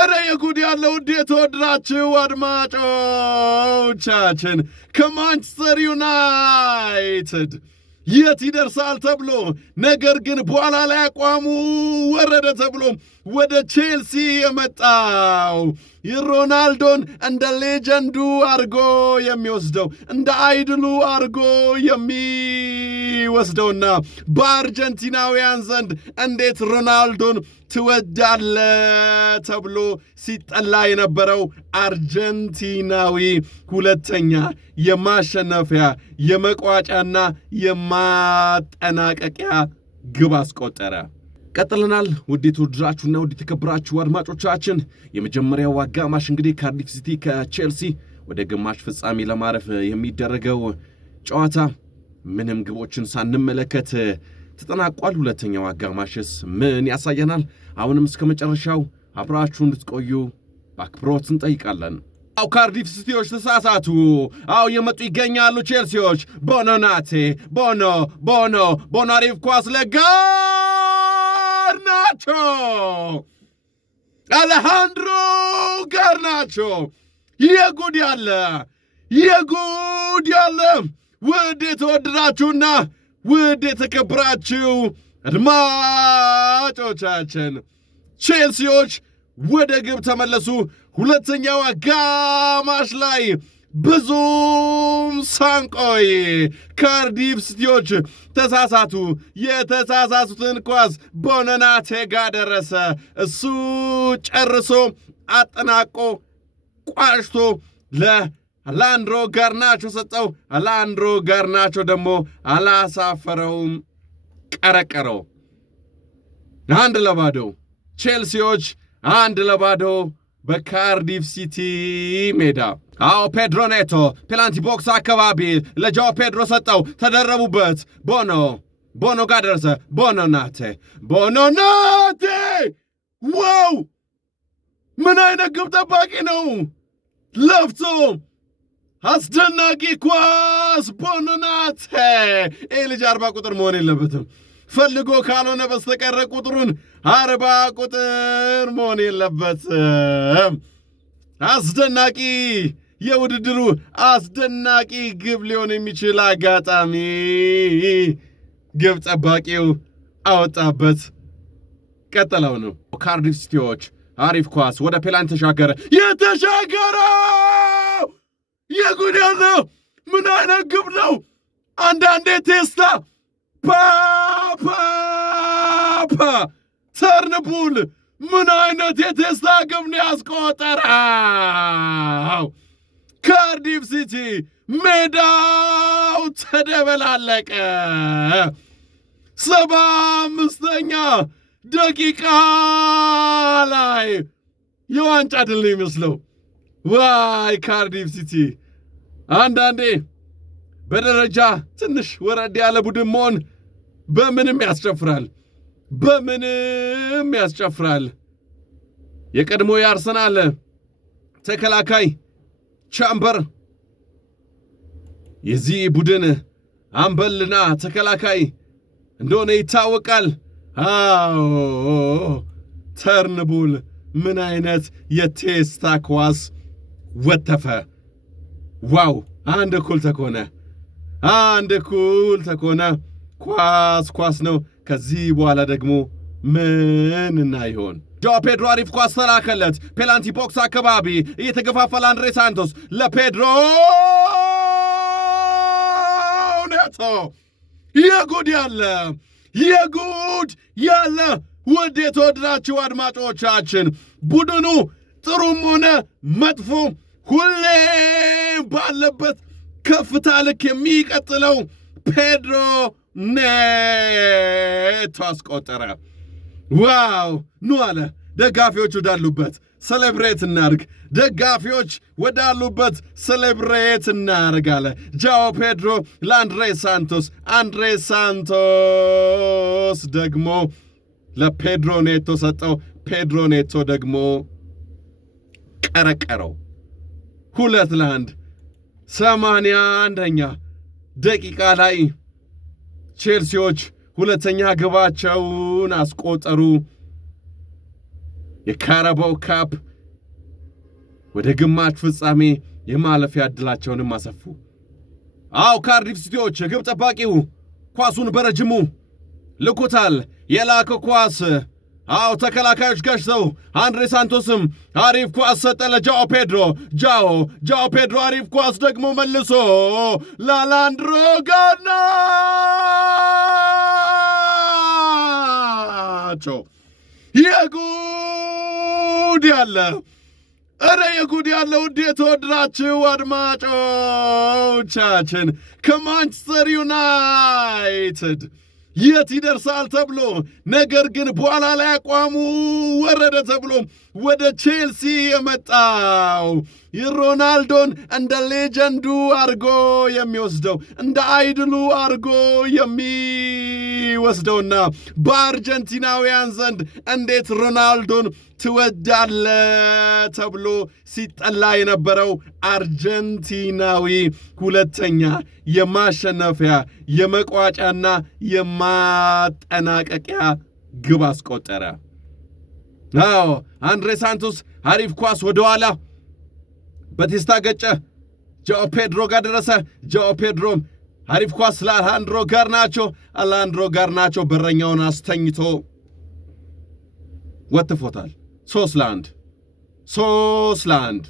አረ የጉድ ያለው እንዴት ወድራችሁ አድማጮቻችን ከማንቸስተር ዩናይትድ የት ይደርሳል ተብሎ ነገር ግን በኋላ ላይ አቋሙ ወረደ ተብሎ ወደ ቼልሲ የመጣው ሮናልዶን እንደ ሌጀንዱ አርጎ የሚወስደው እንደ አይድሉ አርጎ የሚወስደውና በአርጀንቲናውያን ዘንድ እንዴት ሮናልዶን ትወዳለ ተብሎ ሲጠላ የነበረው አርጀንቲናዊ ሁለተኛ የማሸነፊያ የመቋጫና የማጠናቀቂያ ግብ አስቆጠረ። ቀጥለናል። ውዴት ወድራችሁና ውዴት ተከብራችሁ አድማጮቻችን የመጀመሪያው አጋማሽ እንግዲህ ካርዲፍ ሲቲ ከቼልሲ ወደ ግማሽ ፍጻሜ ለማረፍ የሚደረገው ጨዋታ ምንም ግቦችን ሳንመለከት ተጠናቋል። ሁለተኛው አጋማሽስ ምን ያሳየናል? አሁንም እስከ መጨረሻው አብራችሁ እንድትቆዩ በአክብሮት እንጠይቃለን። ካርዲፍ ሲቲዎች ተሳሳቱ። የመጡ ይገኛሉ ቼልሲዎች። ቦኖናቴ ቦኖ አሪፍ ኳስ ለጋርናቾ አሌሃንድሮ ጋርናቾ የጉድ ያለ ውድ የተወደዳችሁና ውድ የተከበራችሁ አድማጮቻችን ቼልሲዎች ወደ ግብ ተመለሱ። ሁለተኛው አጋማሽ ላይ ብዙም ሳንቆይ ካርዲፍ ሲቲዎች ተሳሳቱ። የተሳሳቱትን ኳስ ቦኖናቴ ጋር ደረሰ። እሱ ጨርሶ አጠናቆ ቋሽቶ ለአሌሃንድሮ ጋርናቾ ሰጠው። አሌሃንድሮ ጋርናቾ ደግሞ አላሳፈረውም፣ ቀረቀረው። 1-0 ቼልሲዎች 1-0 በካርዲፍ ሲቲ ሜዳ። ፔድሮ ኔቶ ፔናልቲ ቦክስ አካባቢ ለጃኦ ፔድሮ ሰጠው። ተደረቡበት። ቦኖ ጋር ደረሰ። ቦኖናቴ ዋው! ምን አይነት ግብ ጠባቂ ነው! ለፍቶ አስደናቂ ኳስ ቦኖናቴ። ይህ ልጅ 40 ቁጥር መሆን የለበትም። ፈልጎ ካልሆነ በስተቀረ ቁጥሩን 40 ቁጥር መሆን የለበትም። አስደናቂ የውድድሩ አስደናቂ ግብ ሊሆን የሚችል አጋጣሚ ግብ ጠባቂው አወጣበት። ቀጠለው ነው። ካርዲፍ ሲቲዎች አሪፍ ኳስ ወደ ፔናልቲ ተሻገረ። የተሻገረው የጉድ ያለው ምን አይነት ግብ ነው! አንዳንዴ ቴስታ ፓፓ ተርንቡል ምን አይነት የቴስታ ግብ ነው ያስቆጠረው! ካርዲፍ ሲቲ ሜዳው ተደበላለቀ። 75ኛ ደቂቃ ላይ የዋንጫ ድል ነው ይመስለው። ዋይ ካርዲፍ ሲቲ! አንዳንዴ በደረጃ ትንሽ ወረድ ያለ ቡድን መሆን በምንም ያስጨፍራል። የቀድሞ የአርሰናል ተከላካይ ቻምበር የዚህ ቡድን አምበልና ተከላካይ እንደሆነ ይታወቃል። ተርንቡል ምን አይነት የቴስታ ኳስ ወተፈ! ዋው! አንድ እኩል ተኮነ። ኳስ ነው። ከዚህ በኋላ ደግሞ ምንና ይሆን? ጃኦ ፔድሮ አሪፍ ኳስ ተላከለት። ፔናልቲ ቦክስ አካባቢ እየተገፋፈለ አንድሬ ሳንቶስ ለፔድሮ ኔቶ። የጉድ ያለ ውድ የተወደዳችሁ አድማጮቻችን ቡድኑ ጥሩም ሆነ መጥፎ ሁሌም ባለበት ከፍታ ልክ የሚቀጥለው ፔድሮ ኔቶ አስቆጠረ። ዋው! ኑ አለ ደጋፊዎች ወዳሉበት ሴሌብሬት እናርግ፣ ደጋፊዎች ወዳሉበት ሴሌብሬት እናርግ አለ ጃኦ ፔድሮ ለአንድሬ ሳንቶስ። አንድሬ ሳንቶስ ደግሞ ለፔድሮ ኔቶ ሰጠው። ፔድሮ ኔቶ ደግሞ ቀረቀረው። 2-1 81ኛ ደቂቃ ላይ ቼልሲዎች ሁለተኛ ግባቸውን አስቆጠሩ። የካራባው ካፕ ወደ ግማሽ ፍጻሜ የማለፊያ ዕድላቸውንም አሰፉ። አው ካርዲፍ ሲቲዎች ግብ ጠባቂው ኳሱን በረጅሙ ልኮታል። የላከ ኳስ አው ተከላካዮች ገሽተው አንድሬ ሳንቶስም አሪፍ ኳስ ሰጠ ለጃኦ ፔድሮ። ጃኦ ፔድሮ አሪፍ ኳስ ደግሞ መልሶ ለአላንድሮ ጋርናቾ። የጉድ ያለ የጉድ ያለ ውድ የተወደዳችሁ አድማጮቻችን ከማንቸስተር ዩናይትድ የት ይደርሳል ተብሎ ነገር ግን በኋላ ላይ አቋሙ ወረደ ተብሎ ወደ ቼልሲ የመጣው ሮናልዶን እንደ ሌጀንዱ አርጎ የሚወስደው እንደ አይድሉ አርጎ የሚወስደውና በአርጀንቲናውያን ዘንድ እንዴት ሮናልዶን ትወዳለ ተብሎ ሲጠላ የነበረው አርጀንቲናዊ ሁለተኛ የማሸነፊያ የመቋጫና የማጠናቀቂያ ግብ አስቆጠረ። አንድሬ ሳንቶስ አሪፍ ኳስ ወደ ኋላ በቴስታ ገጨ። ጃኦ ፔድሮ ጋር ደረሰ። ጃኦ ፔድሮም አሪፍ ኳስ ለአላንድሮ ጋርናቾ በረኛውን አስተኝቶ ወጥፎታል። 3-1